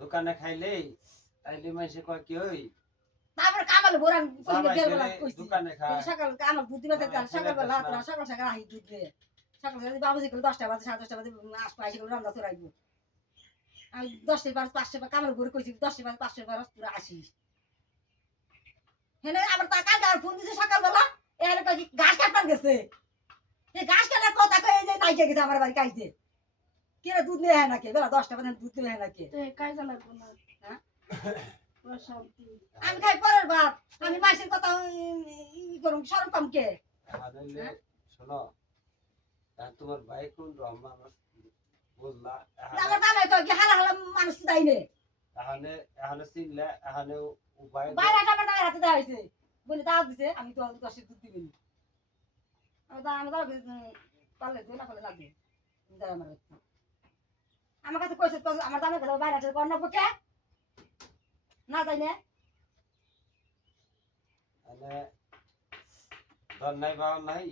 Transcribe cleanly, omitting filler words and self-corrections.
দোকানে খাইলেই তাইলে মানুষে কয় কি ওই তারপরে কামালে বোরান বেলা কইছি দোকানে খায় সকাল আমার বুদ্ধি বাজে সকালবেলা সকাল আহি দুধ রে সকাল বাবুজি গেল 10টা বাজে 10:30 বাজে আসবে আইসে গেল রান্না চড়াইবো আমি 10টা বার 500 কামালে বোরে কইছি 10টা বার 500 বার পুরো আসিস হেনে আবার তা কাল ফোন দিছে সকালবেলা এখানে কই ঘাস কাটতে গেছে এই ঘাস কাটার কথা কই যে নাই গেছে আমার বাড়ি কাইতে কেরে দুধ নিয়ে হয় নাকি বেলা 10টা বাজে দুধ নিয়ে হয় নাকি তো কাই জানাবো না হ্যাঁ শান্তি আমি খাই পরের বার আমি মাসের কথা ই করুম শরম পাম কে শোনো তোমার ভাই কোন রহমান বললা আমার দামে তো কি হালা হালা মানুষ দাই নে এখানে এখানে চিনলে এখানে উপায় বাইরে টাকা টাকা হাতে দেওয়া হয়েছে বলে দাও দিছে আমি তো 10 দুধ দিবি আমি দাও পারলে দিও না পারলে লাগবে দাও আমার কাছে কইছে আমার দামে গেল বাইরে আছে কর্ণ পক্ষে না যাই না মানে ধর নাই বাবা নাই